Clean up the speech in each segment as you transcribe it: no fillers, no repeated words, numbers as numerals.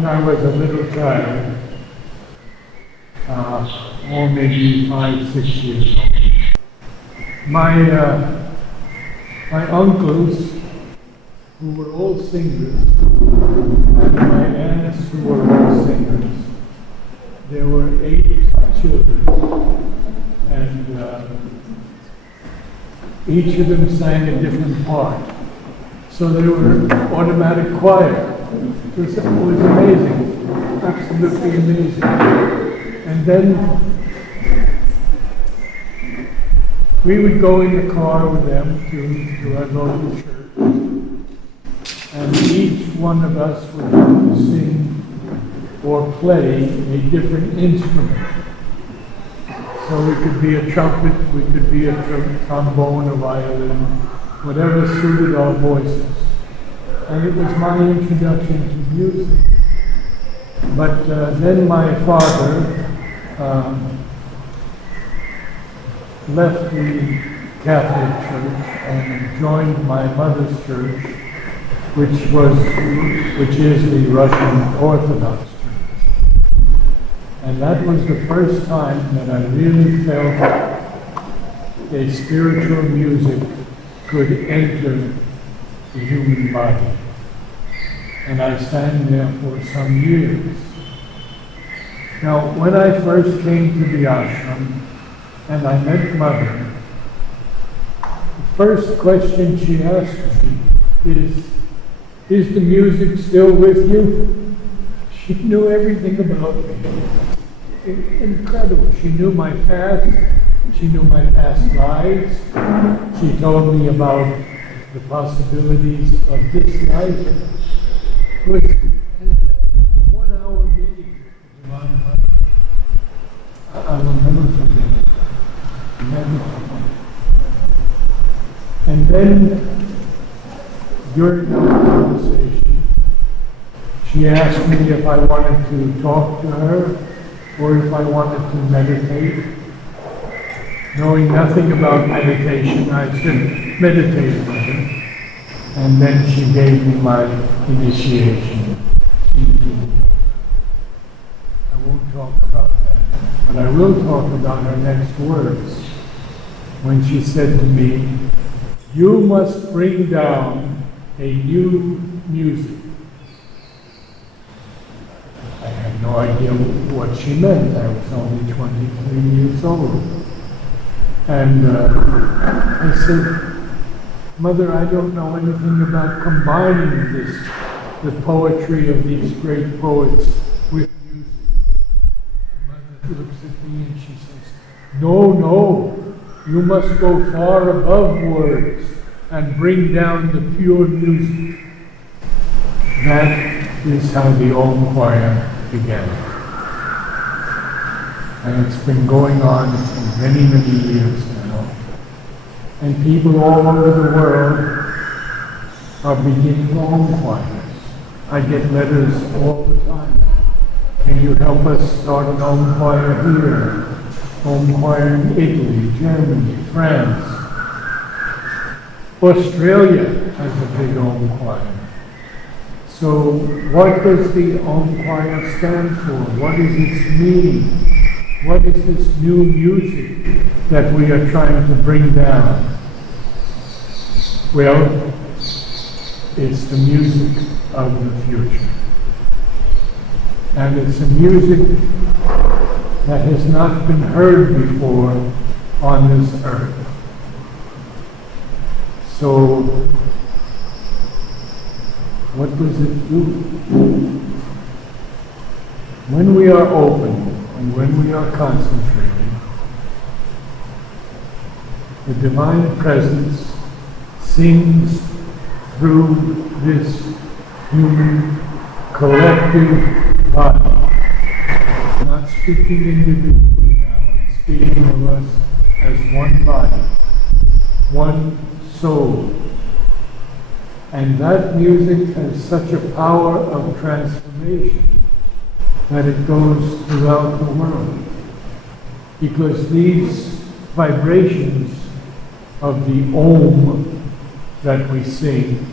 when I was a little child, or maybe 5, 6 years old. My uncles, who were all singers, and my aunts, who were all singers, there were 8 children, and each of them sang a different part. So they were automatic choir. It was amazing, absolutely amazing. And then we would go in the car with them to our local church, and each one of us would have to sing or play a different instrument. So we could be a trumpet, we could be a trombone, a violin, whatever suited our voices. And it was my introduction to music. But then my father left the Catholic Church and joined my mother's church, which is the Russian Orthodox Church. And that was the first time that I really felt a spiritual music could enter the human body. And I sang there for some years. Now, when I first came to the ashram and I met Mother, the first question she asked me is the music still with you? She knew everything about me. Incredible. She knew my past. She knew my past lives. She told me about the possibilities of this life. It was a 1-hour meeting with Divine Mother. I will never forget it. Never forget it. And then, during our conversation, she asked me if I wanted to talk to her or if I wanted to meditate. Knowing nothing about meditation, I said, meditate with her. And then she gave me my initiation into yoga. I won't talk about that, but I will talk about her next words. When she said to me, "You must bring down a new music." I had no idea what she meant. I was only 23 years old. And I said, "Mother, I don't know anything about combining the poetry of these great poets with music." And Mother looks at me and she says, No, you must go far above words and bring down the pure music." That is how the Om Choir began. And it's been going on for many, many years now. And people all over the world are beginning Om Choirs. I get letters all the time. Can you help us start an Om Choir here? Om Choir in Italy, Germany, France. Australia has a big Om Choir. So what does the Om Choir stand for? What is its meaning? What is this new music that we are trying to bring down? Well, it's the music of the future. And it's a music that has not been heard before on this earth. So, what does it do? When we are open and when we are concentrating, the Divine Presence sings through this human collective body. Not speaking individually now, I'm speaking of us as one body, one soul. And that music has such a power of transformation that it goes throughout the world. Because these vibrations of the Om that we sing,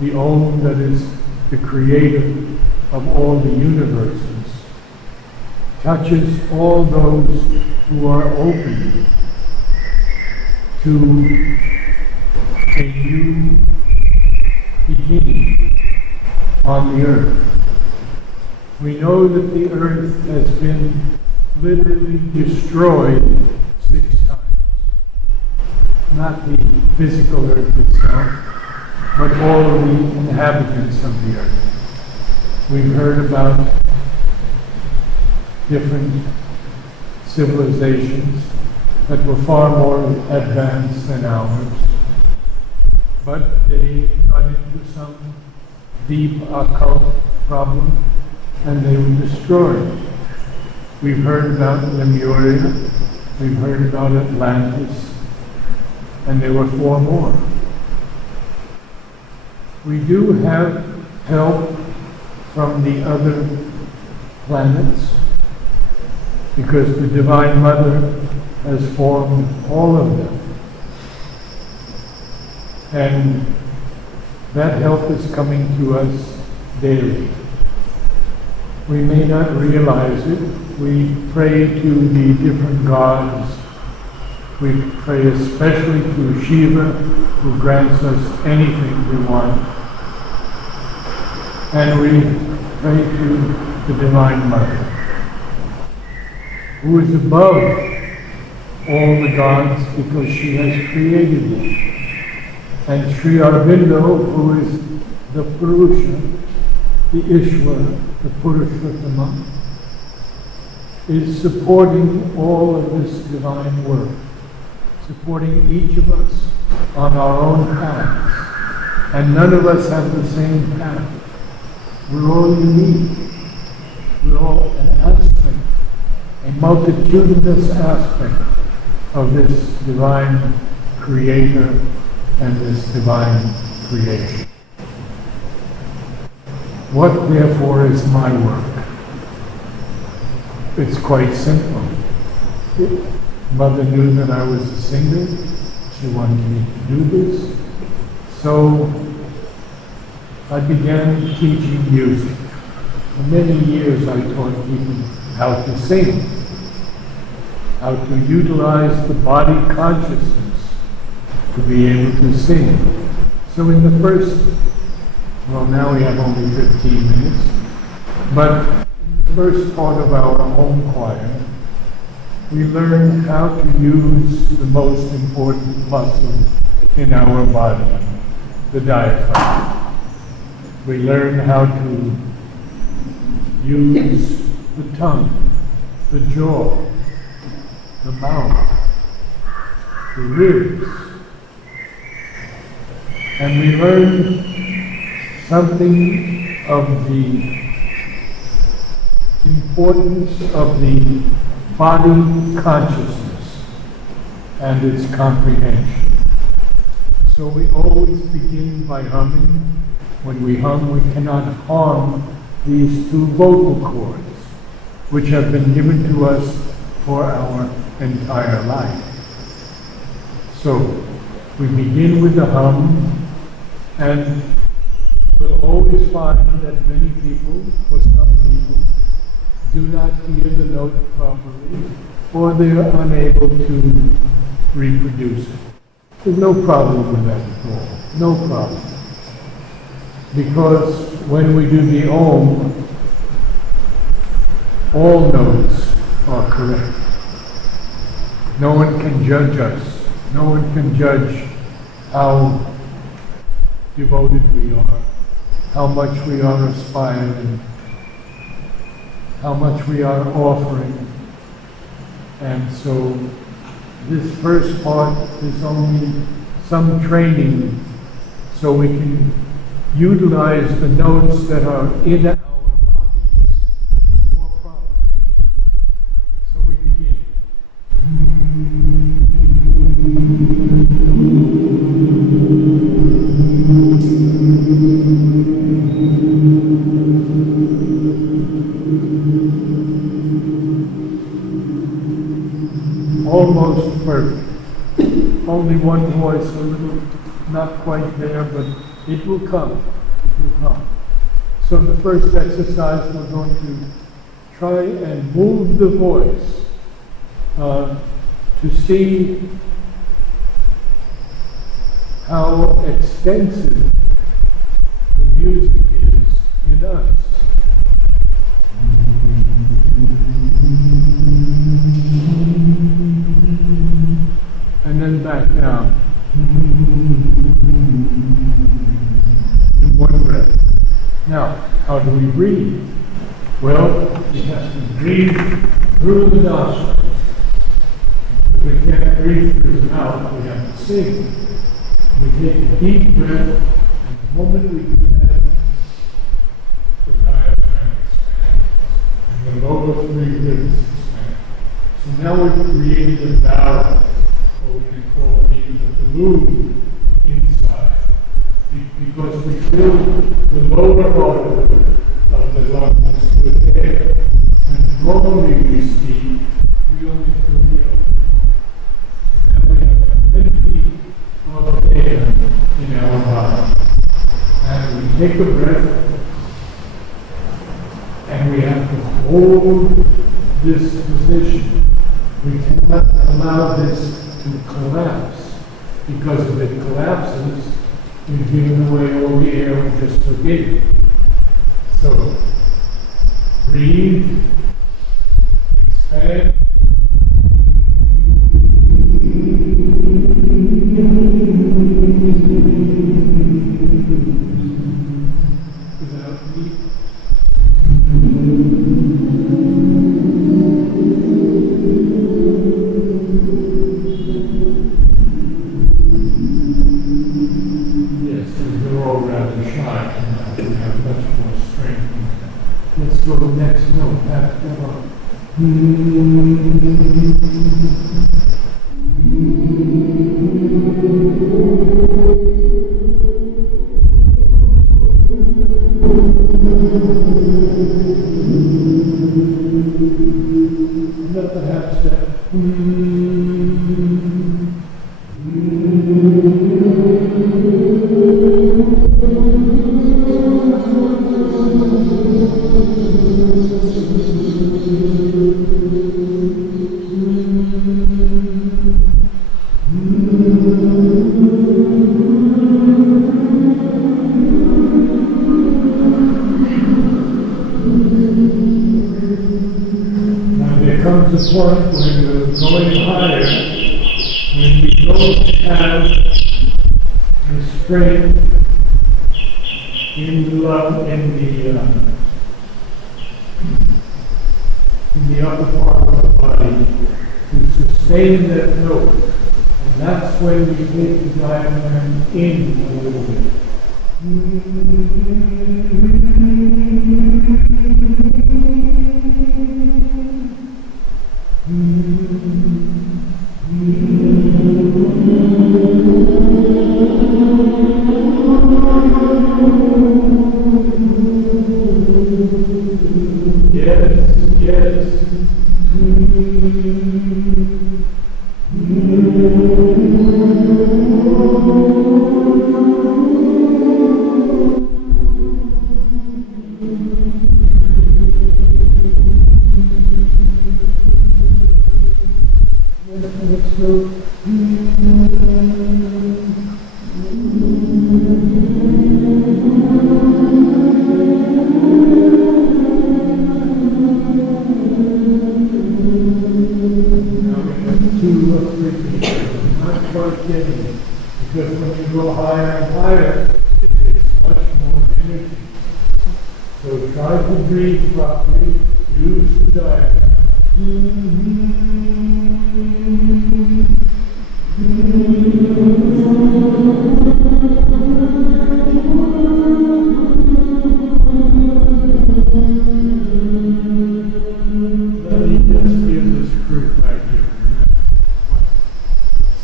the Om that is the creator, of all the universes touches all those who are open to a new beginning on the earth. We know that the earth has been literally destroyed 6 times. Not the physical earth itself, but all of the inhabitants of the earth. We've heard about different civilizations that were far more advanced than ours, but they got into some deep occult problem and they were destroyed. We've heard about Lemuria, we've heard about Atlantis, and there were 4 more. We do have help from the other planets because the Divine Mother has formed all of them. And that help is coming to us daily. We may not realize it. We pray to the different gods. We pray especially to Shiva, who grants us anything we want. And we pray to the Divine Mother, who is above all the gods because she has created them. And Sri Aurobindo, who is the Purusha, the Ishvara, the Purushottama, is supporting all of this divine work, supporting each of us on our own paths. And none of us have the same path. We're all unique. We're all an aspect, a multitudinous aspect of this divine creator and this divine creation. What, therefore, is my work? It's quite simple. Mother knew that I was a singer. She wanted me to do this. So I began teaching music. For many years I taught people how to sing, how to utilize the body consciousness to be able to sing. So in the first, well, now we have only 15 minutes, but in the first part of our home choir, we learn how to use the most important muscle in our body, the diaphragm. We learn how to use the tongue, the jaw, the mouth, the ribs. And we learn something of the importance of the body consciousness and its comprehension. So we always begin by humming. When we hum, we cannot harm these 2 vocal cords, which have been given to us for our entire life. So we begin with the hum, and we'll always find that many people, or some people, do not hear the note properly, or they are unable to reproduce it. There's no problem with that at all. No problem. Because when we do the Om, all notes are correct. No one can judge us. No one can judge how devoted we are, how much we are aspiring, how much we are offering. And so this first part is only some training so we can utilize the notes that are in our bodies more properly. So we begin. Almost perfect. Only one voice, a little not quite there, but it will come. It will come. So in the first exercise, we're going to try and move the voice to see how extensive the music is in us. And then back down. In one breath. Now, how do we breathe? Well, we have to breathe through the nostrils. If we can't breathe through the mouth, we have to sing. We take a deep breath, and the moment we do that, the diaphragm expands, and the lower three ribs expand. So now we've created a balance, or we can call it even a balloon inside, because we fill the lower part of the lungs with air. And normally we speak, we only fill the upper. And now we have plenty of air in our body. And we take a breath, and we have to hold this position. We cannot allow this to collapse, because if it collapses, we've given away all the air and just forget it. So, breathe, expand. Without me. Let's go to the next note. Back that up. Let the half step. Comes a point when we're going higher, when we don't have the strength in the lung, in the upper part of the body to sustain that note, and that's when we take the diaphragm in a little bit. Because when you go higher and higher, it takes much more energy. So try to breathe properly, use the diaphragm. Let me just feel this group right here.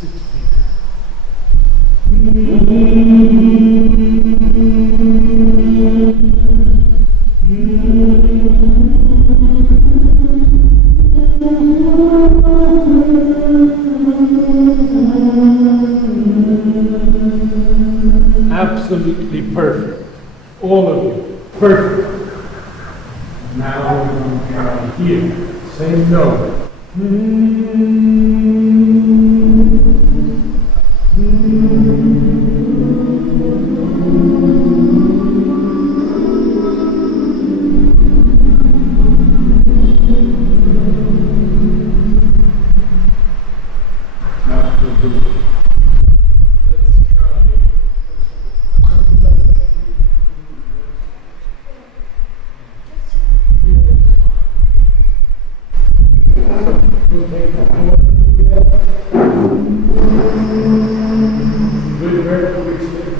6 feet. Absolutely perfect. All of you. Perfect. Now we're going to try here. Same note. Now we'll do it. Let's try. We'll take the fourth good vertical extension.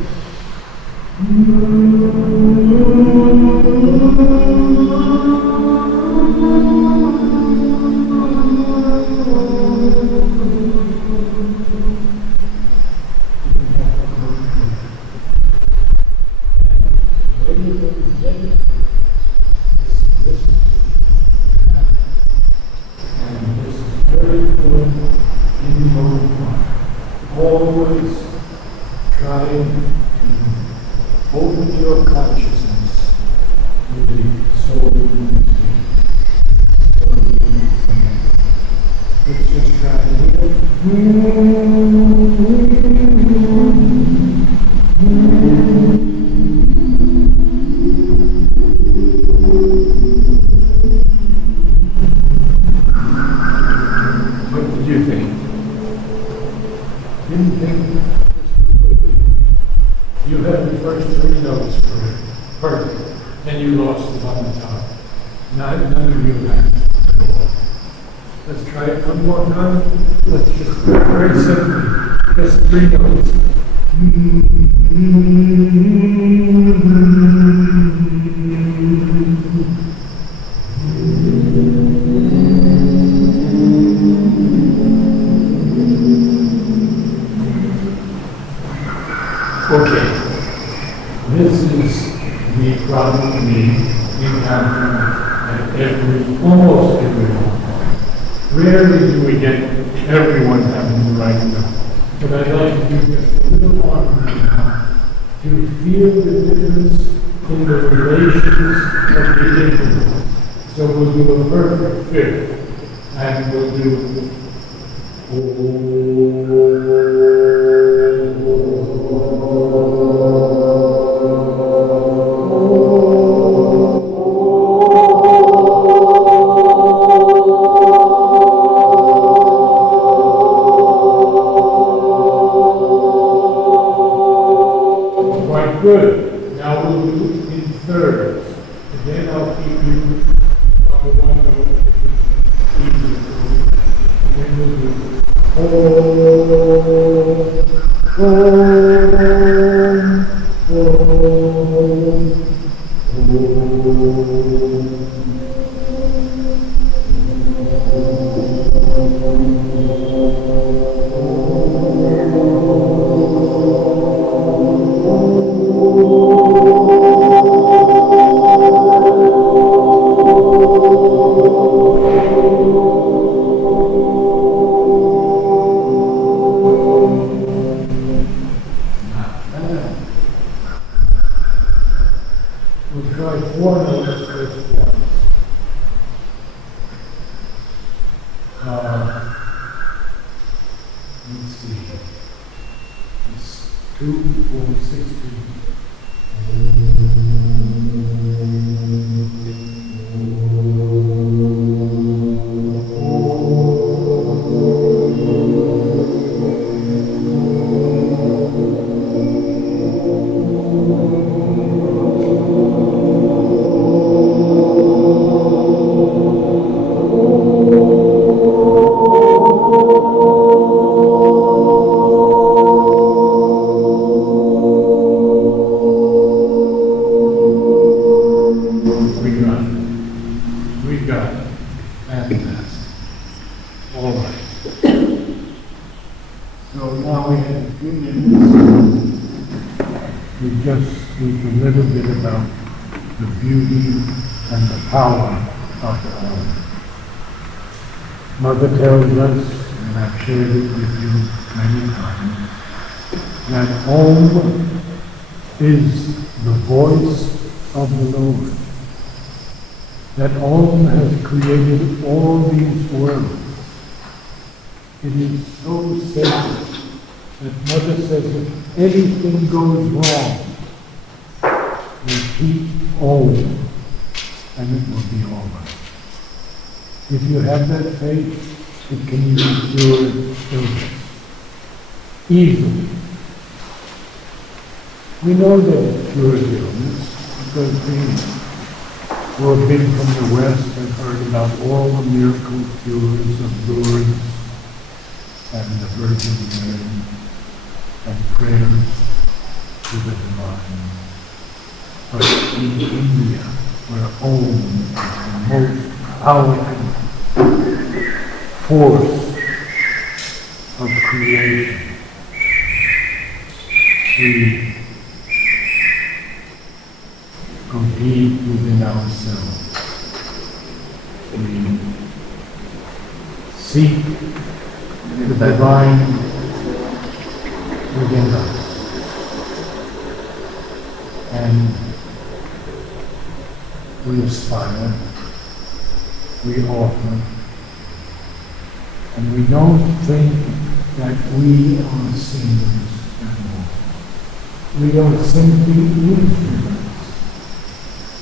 Always try and open your consciousness with the soul and let's just try here. What did you think? Didn't think you had the first three notes correct. Perfect. Then you lost it on the top. None of you had at all. Let's try it one more time. Let's just very simply, just three notes. Okay, this is the problem we encounter at almost every one. Rarely do we get everyone having the right note. But I'd like to do just a little more now to feel the difference in the relations of the intervals. So we'll do a perfect fifth, and we'll do good. Now we'll do it in thirds. Again, I'll keep you on the one note which is easier for you. And then we'll do we'll try four notes first once. Let's see. It's 2, 4, 16. We got it. Fantastic. All right. So now we have a few minutes. We just speak a little bit about the beauty and the power of the home. Mother tells us, and I've shared it with you many times, that home is the voice of the Lord, that Om has created all these worlds. It is so sacred that Mother says if anything goes wrong, repeat Om, and it will be all right. If you have that faith, it can even cure illness easily. We know that it cures illness because we who have been from the West have heard about all the miracle cures of Lourdes and the Virgin Mary and prayers to the divine. But in India, where Om is the most powerful force of creation, we go deep within ourselves. We seek the divine within us. And we aspire, we offer, and we don't think that we are singers anymore. We are simply instruments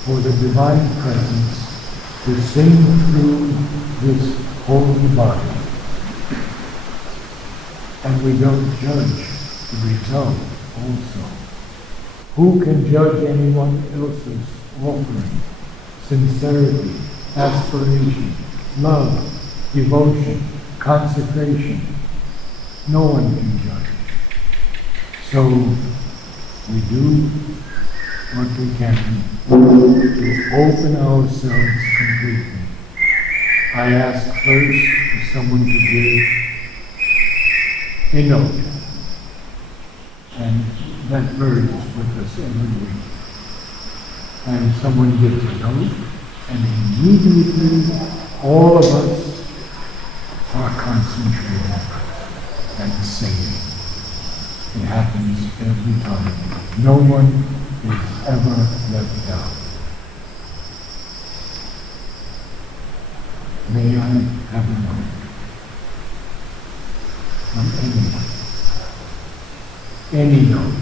for the divine presence to sing through this holy body. And we don't judge the result also. Who can judge anyone else's offering? Sincerity, aspiration, love, devotion, consecration. No one can judge. So we do what we can to open ourselves completely. I ask first for someone to give a note, and that varies with us every week. And someone gives a note, and immediately all of us are concentrated and singing. It happens every time. No one is ever left out. May I have a note from anyone? Any note.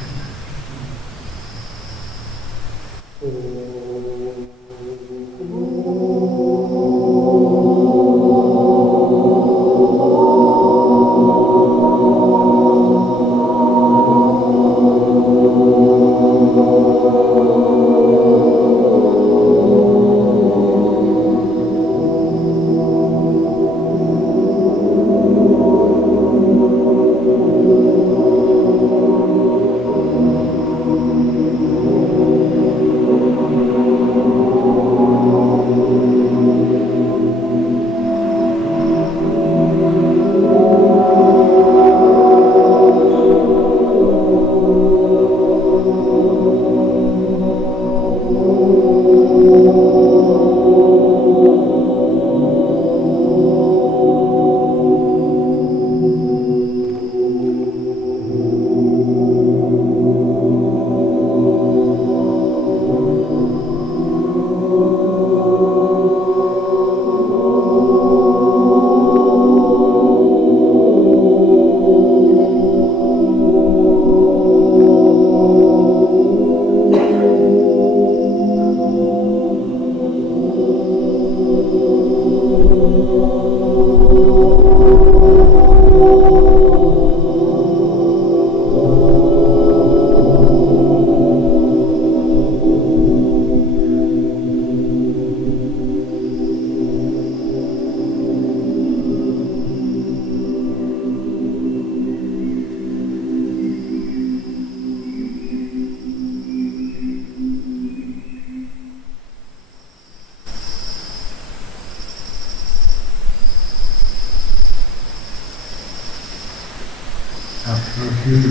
After a few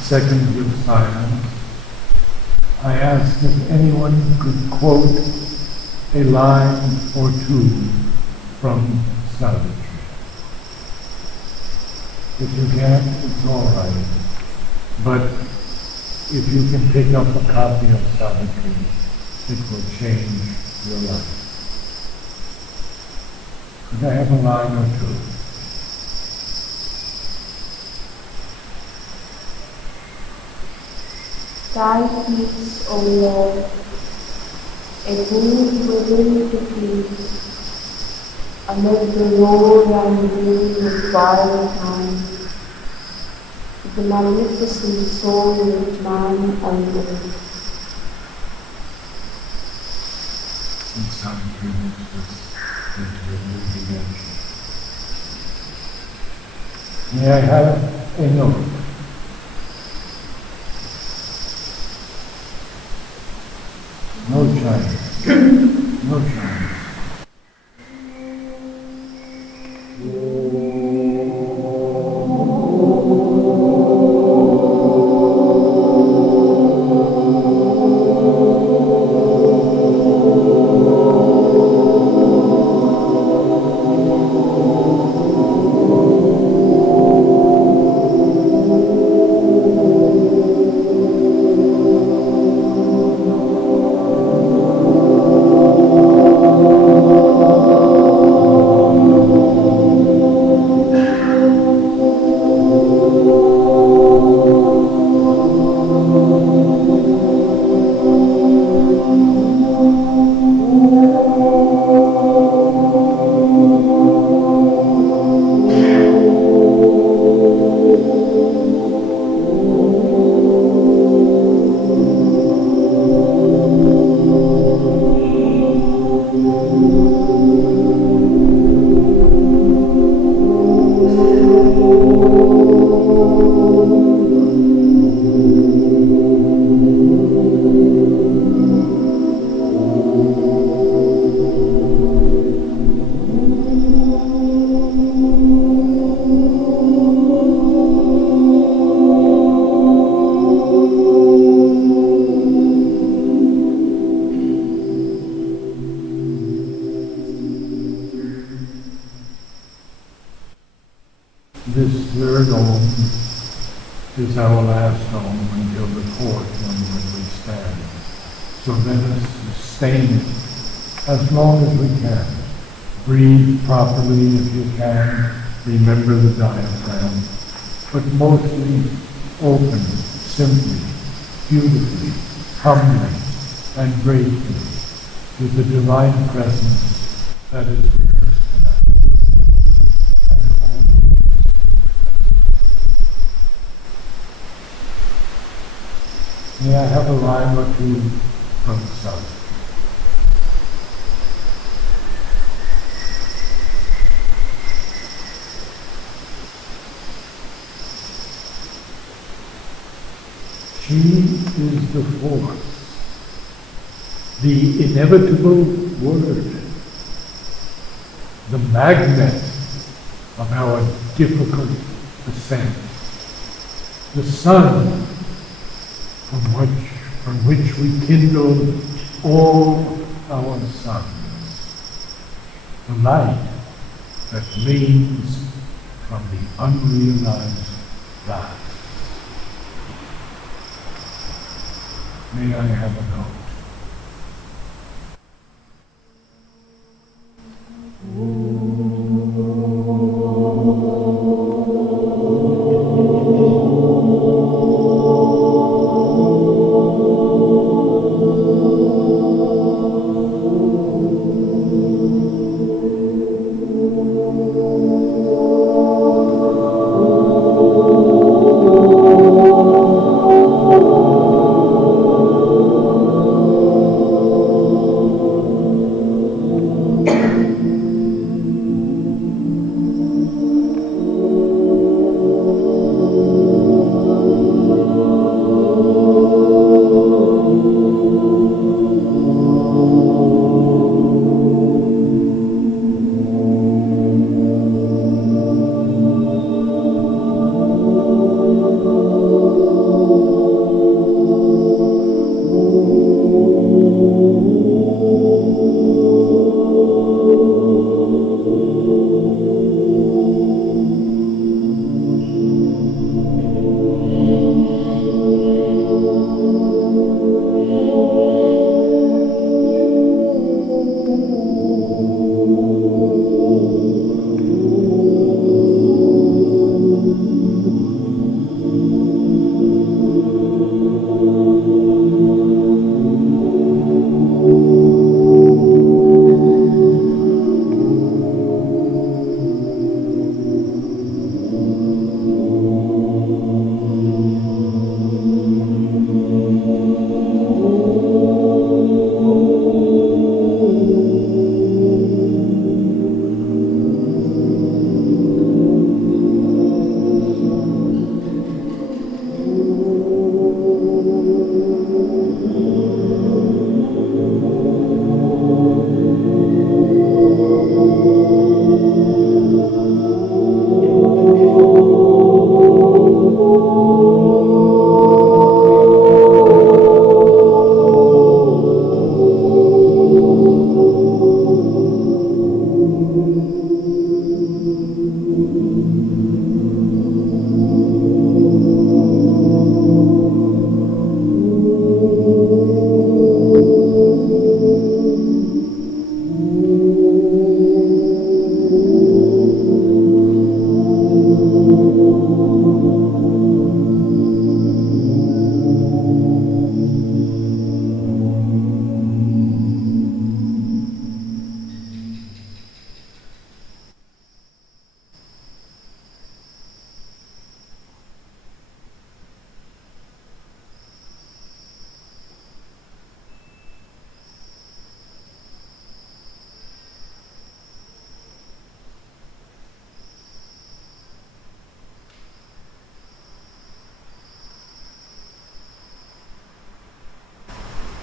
seconds of silence, I asked if anyone could quote a line or two from Savitri. If you can't, it's all right. But if you can pick up a copy of Savitri, it will change your life. Could I have a line or two? Thy peace, O Lord, a move within the peace, amid the roar and ring of violent time, the magnificent soul of man and woman. In some humans, into a new dimension. May I have a note? No Chinese. No Chinese. This third home is our last home until the fourth one when we stand. So let us sustain it as long as we can. Breathe properly if you can. Remember the diaphragm. But mostly open, simply, beautifully, humbly, and gratefully to the divine presence that is with us tonight. And all. May I have a line or two from the sun? She is the force, the inevitable word, the magnet of our difficult ascent, the sun from which we kindle all our suns, the light that gleams from the unrealized past. May I have a note?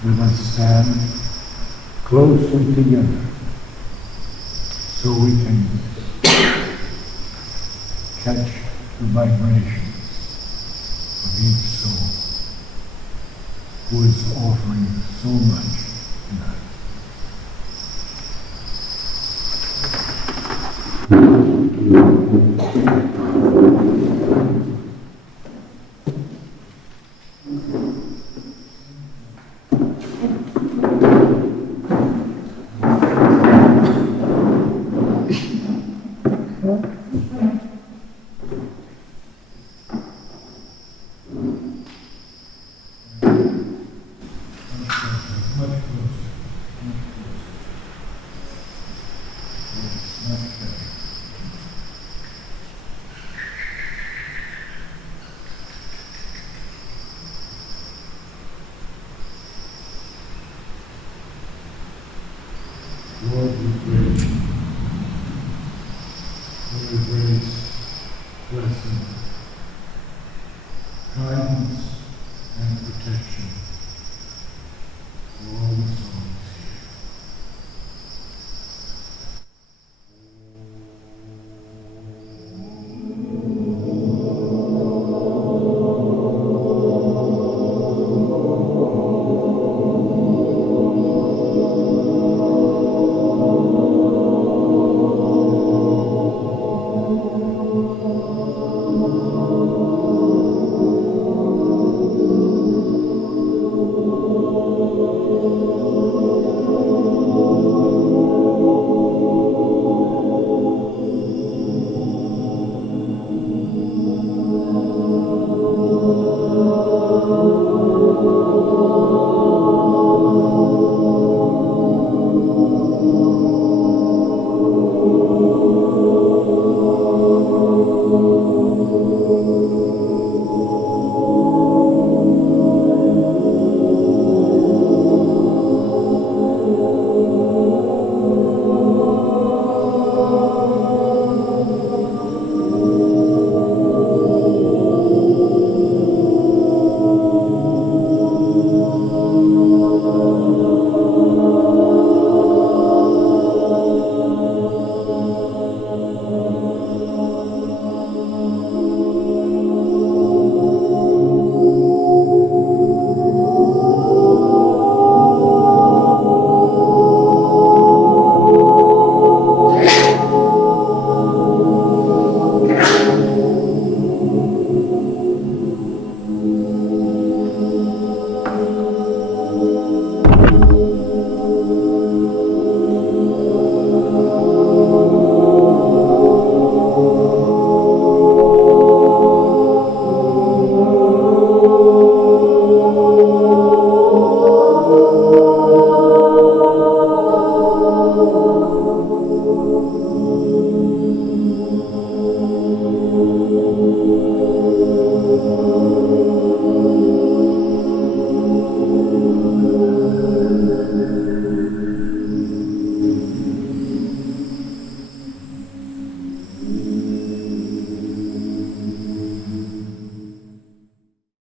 Let us stand closely together so we can catch the vibration of each soul who is offering so much tonight. Lord, we pray for your grace, blessing, guidance, and protection for all the souls.